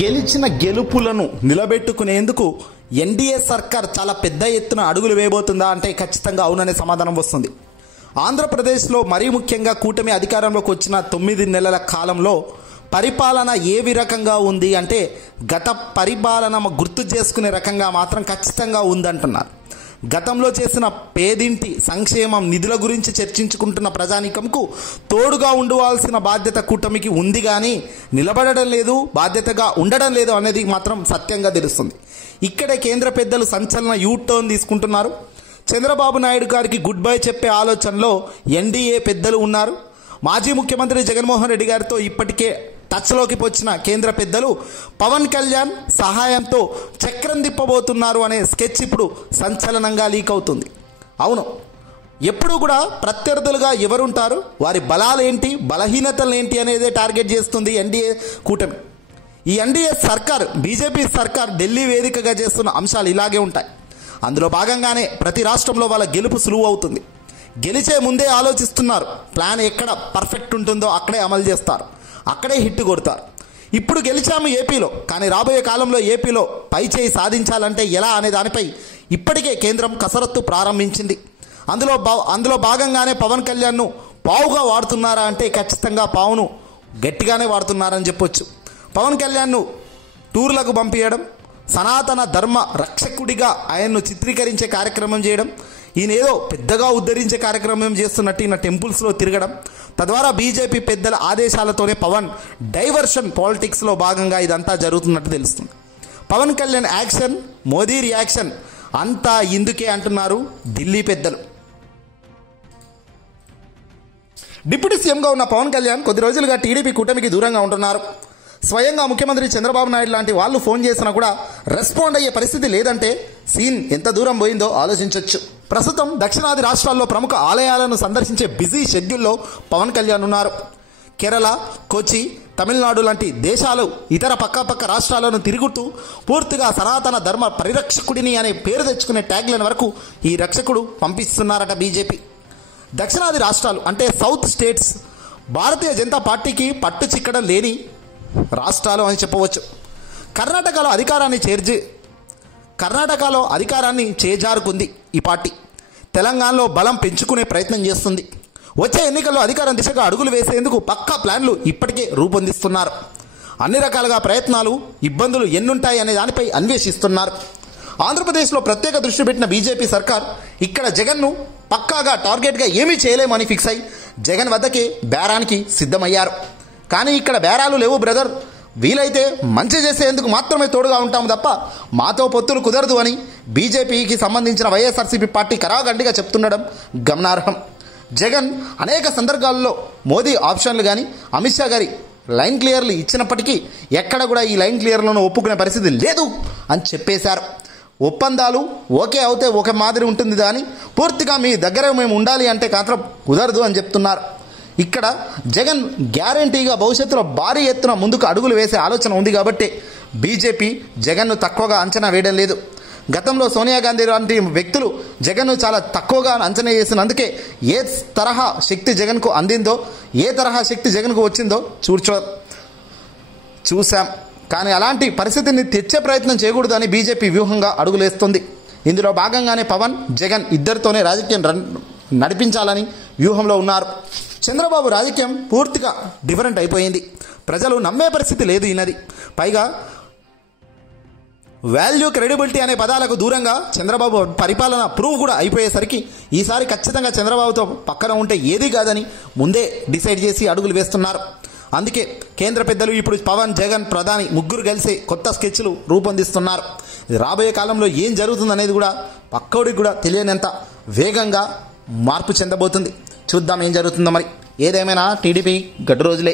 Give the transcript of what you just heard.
గెలిచిన గెలుపులను నిలబెట్టుకునేందుకు ఎన్డీఏ సర్కార్ చాలా పెద్ద ఎత్తున అడుగులు వేయబోతుందా అంటే ఖచ్చితంగా అవుననే సమాధానం వస్తుంది. ఆంధ్రప్రదేశ్లో మరీ ముఖ్యంగా కూటమి అధికారంలోకి వచ్చిన 9 నెలల కాలంలో పరిపాలన ఏ రకంగా ఉంది అంటే గత పరిపాలన గుర్తు చేసుకునే రకంగా మాత్రం ఖచ్చితంగా ఉందంటున్నారు. గతంలో చేసిన పేదింటి సంక్షేమం నిధుల గురించి చర్చించుకుంటున్న ప్రజానీకంకు తోడుగా ఉండవలసిన బాధ్యత కూటమికి ఉంది, కానీ నిలబడడం లేదు, బాధ్యతగా ఉండడం లేదు అనేది మాత్రం సత్యంగా తెలుస్తుంది. ఇక్కడే కేంద్ర పెద్దలు సంచలన యూటర్న్ తీసుకుంటున్నారు. చంద్రబాబు నాయుడు గారికి గుడ్ బై చెప్పే ఆలోచనలో ఎన్డీఏ పెద్దలు ఉన్నారు. మాజీ ముఖ్యమంత్రి జగన్మోహన్ రెడ్డి గారితో ఇప్పటికే టచ్లోకి వచ్చిన కేంద్ర పెద్దలు పవన్ కళ్యాణ్ సహాయంతో చక్రం తిప్పబోతున్నారు అనే స్కెచ్ ఇప్పుడు సంచలనంగా లీక్ అవుతుంది. అవును, ఎప్పుడు కూడా ప్రత్యర్థులుగా ఎవరుంటారు, వారి బలాలేంటి, బలహీనతలు ఏంటి అనేదే టార్గెట్ చేస్తుంది ఎన్డీఏ కూటమి. ఈ ఎన్డీఏ సర్కార్, బీజేపీ సర్కార్ ఢిల్లీ వేదికగా చేస్తున్న అంశాలు ఇలాగే ఉంటాయి. అందులో భాగంగానే ప్రతి రాష్ట్రంలో వాళ్ళ గెలుపు సులువు అవుతుంది. గెలిచే ముందే ఆలోచిస్తున్నారు. ప్లాన్ ఎక్కడ పర్ఫెక్ట్ ఉంటుందో అక్కడే అమలు చేస్తారు, అక్కడే హిట్ కొడతారు. ఇప్పుడు గెలిచాము ఏపీలో, కానీ రాబోయే కాలంలో ఏపీలో పై చేయి సాధించాలంటే ఎలా అనే దానిపై ఇప్పటికే కేంద్రం కసరత్తు ప్రారంభించింది. అందులో భాగంగానే పవన్ కళ్యాణ్ను పావుగా వాడుతున్నారా అంటే ఖచ్చితంగా పావును గట్టిగానే వాడుతున్నారని చెప్పొచ్చు. పవన్ కళ్యాణ్ను టూర్లకు పంపించడం, సనాతన ధర్మ రక్షకుడిగా ఆయన్ను చిత్రీకరించే కార్యక్రమం చేయడం, ఈయన ఏదో పెద్దగా ఉద్ధరించే కార్యక్రమం చేస్తున్నట్టు ఈయన టెంపుల్స్లో తిరగడం, తద్వారా బీజేపీ పెద్దల ఆదేశాలతోనే పవన్ డైవర్షన్ పాలిటిక్స్లో భాగంగా ఇదంతా జరుగుతున్నట్టు తెలుస్తుంది. పవన్ కళ్యాణ్ యాక్షన్, మోదీ రియాక్షన్ అంతా ఇందుకే అంటున్నారు ఢిల్లీ పెద్దలు. డిప్యూటీ సీఎంగా ఉన్న పవన్ కళ్యాణ్ కొద్ది రోజులుగా టీడీపీ కూటమికి దూరంగా ఉంటున్నారు. స్వయంగా ముఖ్యమంత్రి చంద్రబాబు నాయుడు లాంటి వాళ్ళు ఫోన్ చేసినా కూడా రెస్పాండ్ అయ్యే పరిస్థితి లేదంటే సీన్ ఎంత దూరం పోయిందో ఆలోచించవచ్చు. ప్రస్తుతం దక్షిణాది రాష్ట్రాల్లో ప్రముఖ ఆలయాలను సందర్శించే బిజీ షెడ్యూల్లో పవన్ కళ్యాణ్ ఉన్నారు. కేరళ, కొచ్చి, తమిళనాడు లాంటి దేశాలు, ఇతర పక్కపక్క రాష్ట్రాలను తిరుగుతూ పూర్తిగా సనాతన ధర్మ పరిరక్షకుడిని అనే పేరు తెచ్చుకునే ట్యాగ్లైన్ వరకు ఈ రక్షకుడు పంపిస్తున్నారట బీజేపీ. దక్షిణాది రాష్ట్రాలు అంటే సౌత్ స్టేట్స్ భారతీయ జనతా పార్టీకి పట్టు చిక్కడం లేని రాష్ట్రాలు అని చెప్పవచ్చు. కర్ణాటకలో అధికారాన్ని చేజారుకుంది ఈ పార్టీ. తెలంగాణలో బలం పెంచుకునే ప్రయత్నం చేస్తుంది. వచ్చే ఎన్నికల్లో అధికారం దిశగా అడుగులు వేసేందుకు పక్కా ప్లాన్లు ఇప్పటికే రూపొందిస్తున్నారు. అన్ని రకాలుగా ప్రయత్నాలు, ఇబ్బందులు ఎన్నుంటాయి అనే దానిపై అన్వేషిస్తున్నారు. ఆంధ్రప్రదేశ్లో ప్రత్యేక దృష్టి పెట్టిన బీజేపీ సర్కార్ ఇక్కడ జగన్ను పక్కాగా టార్గెట్గా ఏమీ చేయలేమని ఫిక్స్ అయి జగన్ వద్దకే బేరానికి సిద్ధమయ్యారు. కానీ ఇక్కడ బేరాలు లేవు బ్రదర్, వీలైతే మంచి చేసేందుకు మాత్రమే తోడుగా ఉంటాము తప్ప మాతో పొత్తులు కుదరదు అని బీజేపీకి సంబంధించిన వైఎస్ఆర్సీపీ పార్టీ కరాగండిగా చెప్తుండడం గమనార్హం. జగన్ అనేక సందర్భాల్లో మోదీ ఆప్షన్లు కానీ అమిత్ షా గారి లైన్ క్లియర్లు ఇచ్చినప్పటికీ ఎక్కడ కూడా ఈ లైన్ క్లియర్లను ఒప్పుకునే పరిస్థితి లేదు అని చెప్పేశారు. ఒప్పందాలు ఓకే అవుతే ఒక మాదిరి ఉంటుంది కానీ పూర్తిగా మీ దగ్గర మేము ఉండాలి అంటే మాత్రం కుదరదు అని చెప్తున్నారు. ఇక్కడ జగన్ గ్యారంటీగా భవిష్యత్తులో భారీ ఎత్తున ముందుకు అడుగులు వేసే ఆలోచన ఉంది కాబట్టి బీజేపీ జగన్ను తక్కువగా అంచనా వేయడం లేదు. గతంలో సోనియా గాంధీ లాంటి వ్యక్తులు జగన్ను చాలా తక్కువగా అంచనా వేసినందుకే ఏ తరహా శక్తి జగన్కు అందిందో, ఏ తరహా శక్తి జగన్కు వచ్చిందో చూసాం. కానీ అలాంటి పరిస్థితిని తెచ్చే ప్రయత్నం చేయకూడదని బీజేపీ వ్యూహంగా అడుగులేస్తుంది. ఇందులో భాగంగానే పవన్, జగన్ ఇద్దరితోనే రాజకీయం నడిపించాలని వ్యూహంలో ఉన్నారు. చంద్రబాబు రాజకీయం పూర్తిగా డిఫరెంట్ అయిపోయింది. ప్రజలు నమ్మే పరిస్థితి లేదు ఈయనది. పైగా వాల్యూ, క్రెడిబిలిటీ అనే పదాలకు దూరంగా చంద్రబాబు పరిపాలన ప్రూవ్ కూడా అయిపోయేసరికి ఈసారి ఖచ్చితంగా చంద్రబాబుతో పక్కన ఉంటే ఏది కాదని ముందే డిసైడ్ చేసి అడుగులు వేస్తున్నారు. అందుకే కేంద్ర పెద్దలు ఇప్పుడు పవన్, జగన్, ప్రధాని ముగ్గురు కలిసి కొత్త స్కెచ్లు రూపొందిస్తున్నారు. రాబోయే కాలంలో ఏం జరుగుతుందనేది కూడా పక్కోడికి కూడా తెలియనంత వేగంగా మార్పు చెందబోతుంది. చూద్దాం ఏం జరుగుతుందో. మరి ఏదేమైనా టీడీపీ గడ్డు రోజులే.